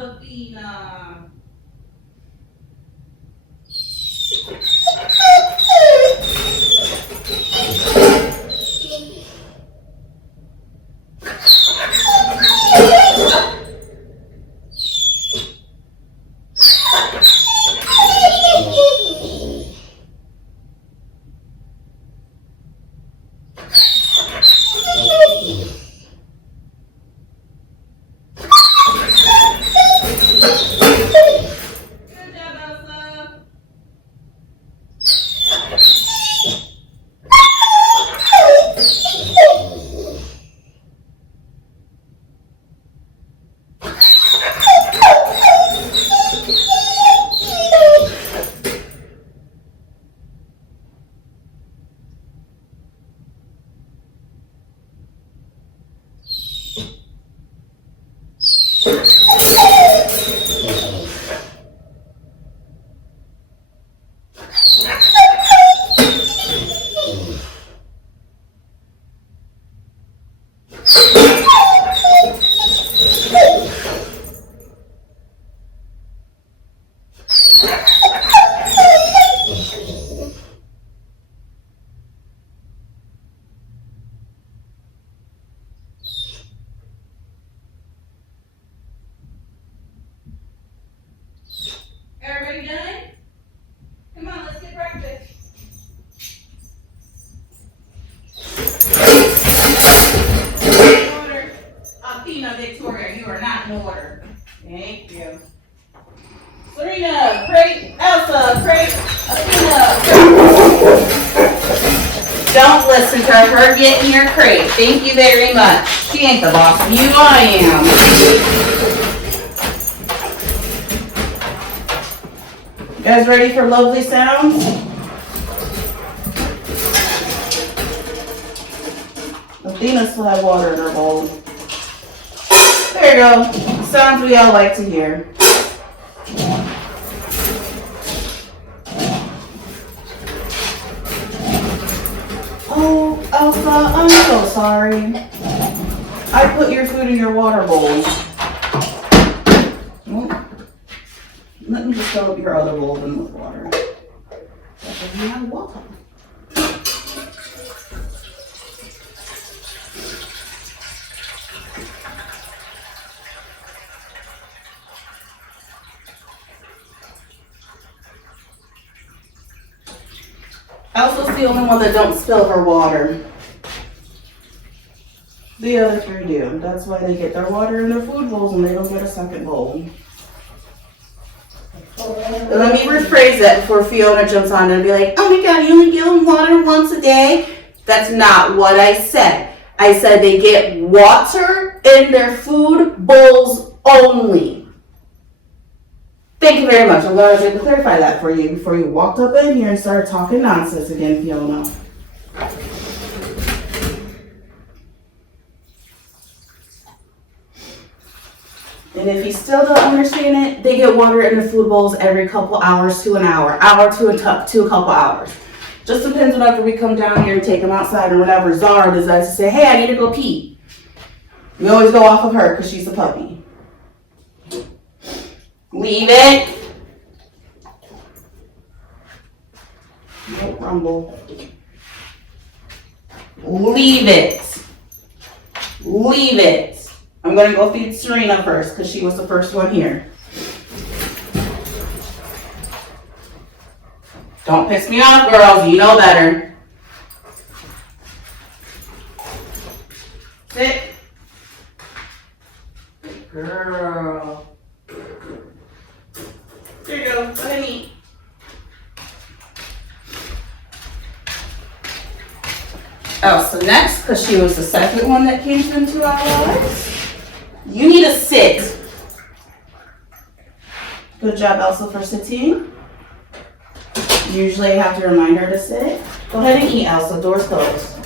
job, Athena. Good job, Elsa. Everybody done? Come on, let's get breakfast. Order. Athena, Victoria, you are not in order. Thank you. Serena, crate, Elsa, crate, Athena, crate. Don't listen to her getting your crate. Thank you very much. She ain't the boss of you, I am. You guys ready for lovely sounds? Athena still has water in her bowl. There you go. The sounds we all like to hear. Oh, Elsa, I'm so sorry. I put your food in your water bowl. Well, let me just fill up your other bowl then with water. You're welcome. Elsa's the only one that don't spill her water. The other three do. That's why they get their water in their food bowls and they don't get a second bowl. Let me rephrase that before Fiona jumps on and be like, oh my god, you only give them water once a day? That's not what I said. I said they get water in their food bowls only. Thank you very much. I'm glad I was able to clarify that for you before you walked up in here and started talking nonsense again, Fiona. And if you still don't understand it, they get water in the food bowls every couple hours to an hour to a couple hours. Just depends on after we come down here and take them outside or whenever Zara decides to say, hey, I need to go pee. We always go off of her because she's a puppy. Leave it. Don't rumble. Leave it. Leave it. I'm going to go feed Serena first because she was the first one here. Don't piss me off, girls. You know better. Sit. Good girl. There you go. Go ahead and eat. Oh, so next, because she was the second one that came into our lives, you need to sit. Good job, Elsa, for sitting. Usually I have to remind her to sit. Go ahead and eat, Elsa. Door's closed.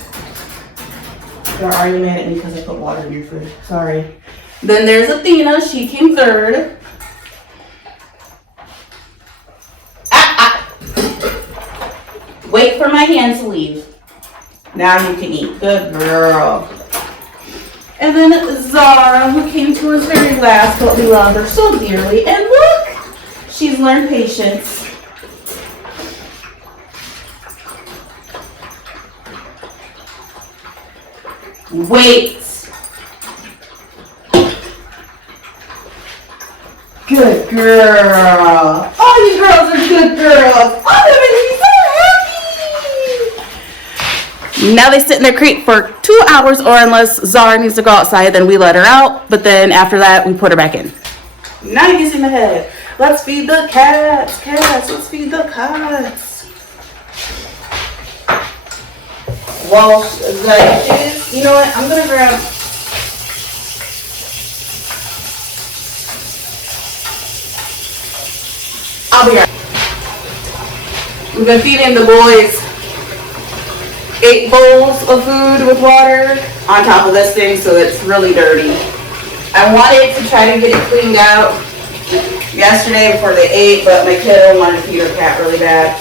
Or are you mad at me because I put water in your food? Sorry. Then there's Athena. She came third. Wait for my hand to leave. Now you can eat. Good girl. And then Zara, who came to us very last, but we love her so dearly. And look, she's learned patience. Wait. Good girl. All you girls are good girls. Oh, that makes me so happy. Now they sit in their crate for 2 hours, or unless Zara needs to go outside, then we let her out. But then after that, we put her back in. Now you get in the head. Let's feed the cats. Cats, let's feed the cats. Well, like this, you know what? I'm gonna grab. I'll be right. We've been feeding the boys 8 bowls of food with water on top of this thing, so it's really dirty. I wanted to try to get it cleaned out yesterday before they ate, but my kiddo wanted to feed her cat really bad.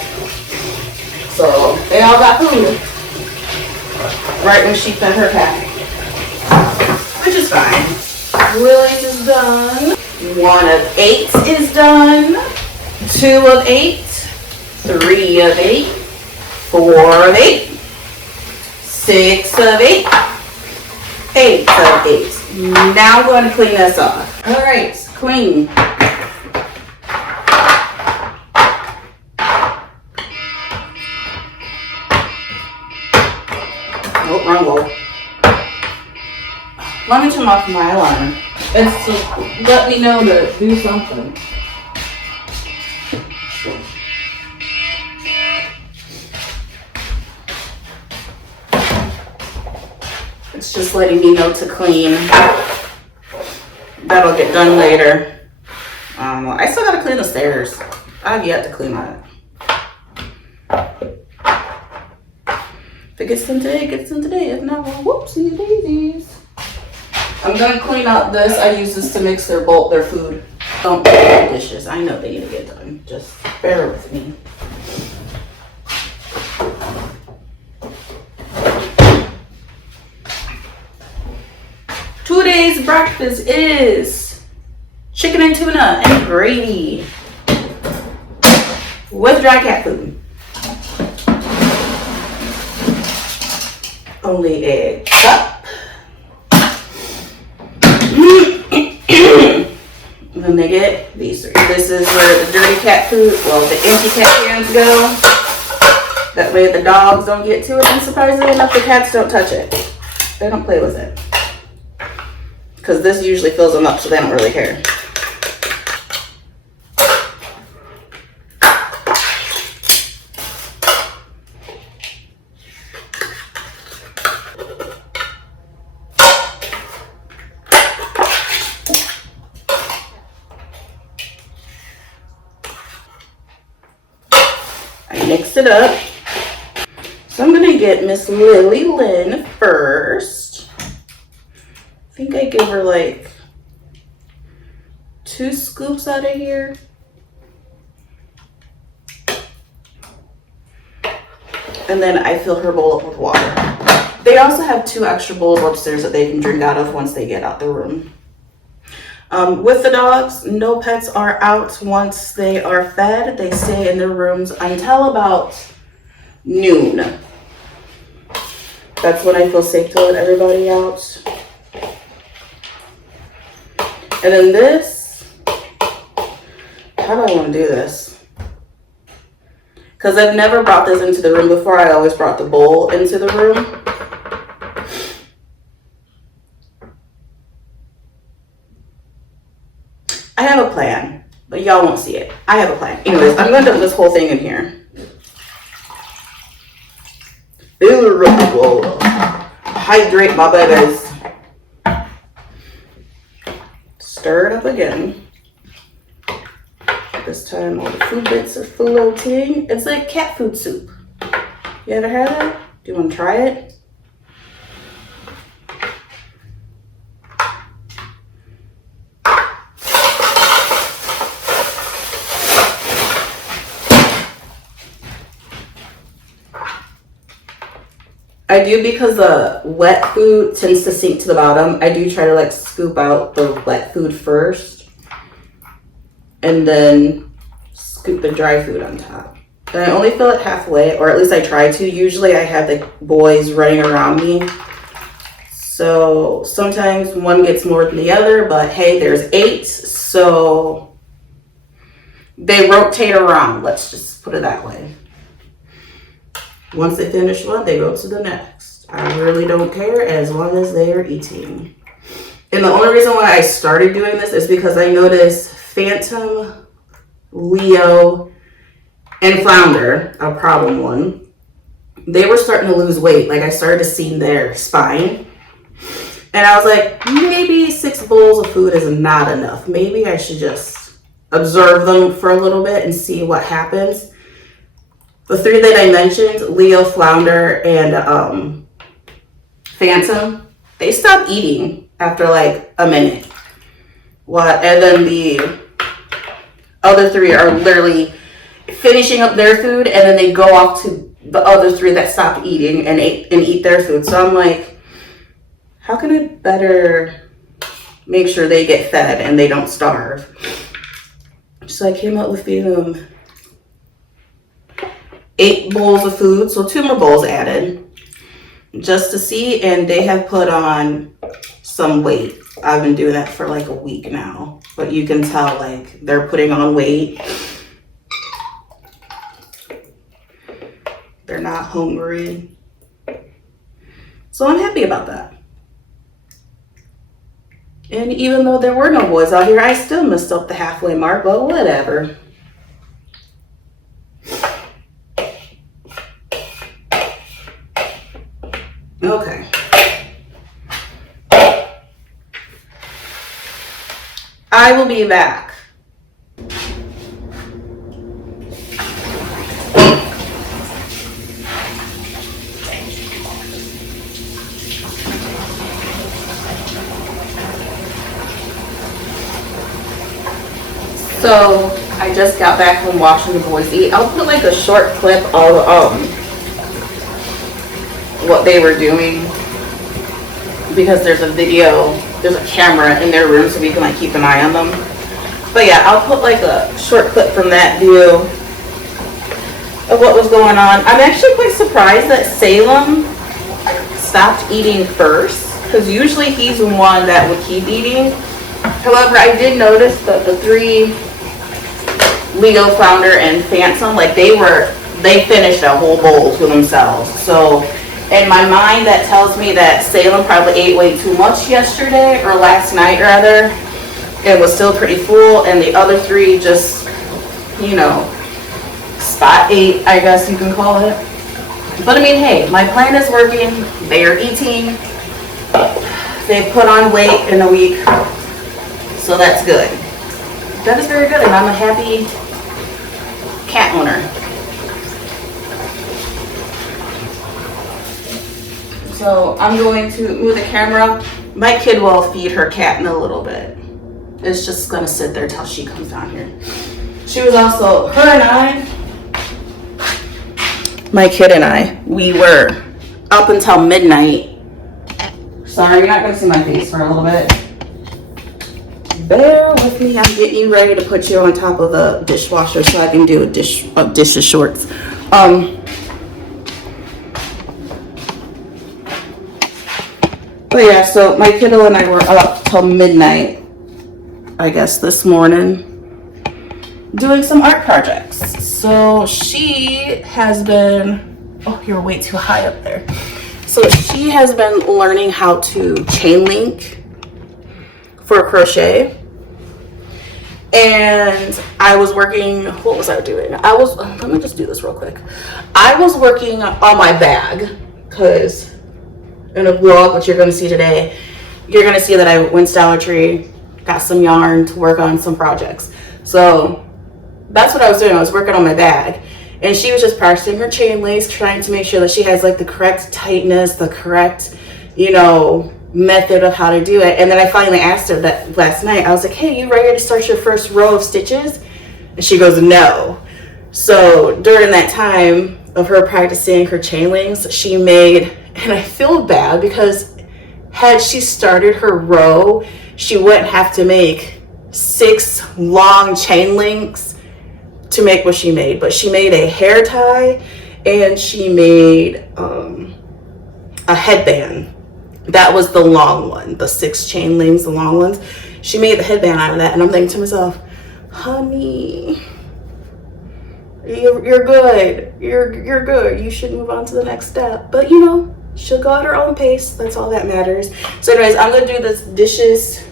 So they all got food right when she fed her cat, which is fine. Lily's is done. 1 of 8 is done. 2 of 8. 3 of 8. 4 of 8. 6 of 8. 8 of 8. Now I'm going to clean this off. Alright, clean. Oh, wrong goal. Let me turn off my alarm. It's to let me know to do something. It's just letting me know to clean. That'll get done later. I still gotta clean the stairs. I've yet to clean that. If it gets done today, it gets done today. If not, well, whoopsie daisies. I'm gonna clean out this. I use this to mix their food. Don't do the dishes. I know they need to get done. Just bear with me. Today's breakfast is chicken and tuna and gravy with dry cat food. Only a cup. And then they get these 3. This is where the dirty cat food, well, the empty cat cans go. That way the dogs don't get to it, and surprisingly enough, the cats don't touch it. They don't play with it. Because this usually fills them up, so they don't really care. I mixed it up. So I'm gonna get Miss Lily Lynn first. I think I give her like 2 scoops out of here. And then I fill her bowl up with water. They also have 2 extra bowls upstairs that they can drink out of once they get out the room. With the dogs, no pets are out once they are fed. They stay in their rooms until about noon. That's when I feel safe to let everybody out. And then this, how do I want to do this? Because I've never brought this into the room before. I always brought the bowl into the room. I have a plan, but y'all won't see it. I have a plan. Anyways, I'm going to dump this whole thing in here. Fill her up with water. Hydrate my babies. Stir it up again. This time all the food bits are floating. It's like cat food soup. You ever had that? Do you want to try it? I do, because the wet food tends to sink to the bottom. I do try to like scoop out the wet food first and then scoop the dry food on top. And I only fill it halfway, or at least I try to. Usually I have the boys running around me. So sometimes one gets more than the other, but hey, there's 8, so they rotate around. Let's just put it that way. Once they finish one, they go to the next. I really don't care as long as they are eating. And the only reason why I started doing this is because I noticed Phantom, Leo, and Flounder, a problem one, they were starting to lose weight. Like, I started to see their spine. And I was like, maybe 6 bowls of food is not enough. Maybe I should just observe them for a little bit and see what happens. The 3 that I mentioned, Leo, Flounder, and Phantom, they stopped eating after like a minute. And then the other 3 are literally finishing up their food, and then they go off to the other 3 that stopped eating and eat their food. So I'm like, how can I better make sure they get fed and they don't starve? So I came up with feeding them 8 bowls of food, so 2 more bowls added, just to see, and they have put on some weight. I've been doing that for like a week now, but you can tell like they're putting on weight. They're not hungry. So I'm happy about that. And even though there were no boys out here, I still missed up the halfway mark, but whatever. Okay. I will be back. So I just got back from watching the boys eat. I'll put like a short clip of what they were doing, because there's a camera in their room, so we can like keep an eye on them. But yeah, I'll put like a short clip from that view of what was going on. I'm actually quite surprised that Salem stopped eating first, because usually he's the one that would keep eating. However, I did notice that the 3, Leo, Flounder, and Phantom, like they finished a whole bowl to themselves. So in my mind, that tells me that Salem probably ate way too much yesterday, or last night rather. It was still pretty full, and the other 3 just, spot ate, I guess you can call it. But I mean, hey, my plan is working. They are eating. They put on weight in a week. So that's good. That is very good, and I'm a happy cat owner. So I'm going to move the camera. My kid will feed her cat in a little bit. It's just gonna sit there till she comes down here. She was also, my kid and I, we were up until midnight. Sorry, you're not gonna see my face for a little bit. Bear with me. I'm getting you ready to put you on top of the dishwasher so I can do a dishes shorts. But yeah, so my kiddo and I were up till midnight, I guess this morning, doing some art projects. So she has been, oh, you're way too high up there. So she has been learning how to chain link for crochet. And I was working, what was I doing? Let me just do this real quick. I was working on my bag, because in a vlog, which you're going to see today, you're going to see that I went to Dollar Tree, got some yarn to work on some projects. So that's what I was doing. I was working on my bag. And she was just practicing her chain links, trying to make sure that she has like the correct tightness, the correct, method of how to do it. And then I finally asked her that last night. I was like, hey, you ready to start your first row of stitches? And she goes, no. So during that time, of her practicing her chain links, she made, and I feel bad because had she started her row, she wouldn't have to make 6 long chain links to make what she made. But she made a hair tie and she made a headband. That was the long one, the 6 chain links, the long ones. She made the headband out of that, and I'm thinking to myself, honey, you're good. You're good. You should move on to the next step. But you know, she'll go at her own pace. That's all that matters. So anyways, I'm gonna do this dishes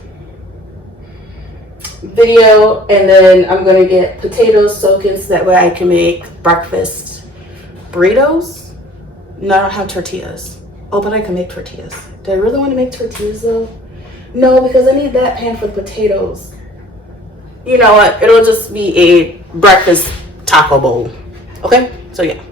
video, and then I'm gonna get potatoes soaking so that way I can make breakfast burritos. No, I don't have tortillas. Oh, but I can make tortillas. Do I really want to make tortillas though? No, because I need that pan for the potatoes. You know what? It'll just be a breakfast taco bowl. Okay? So yeah.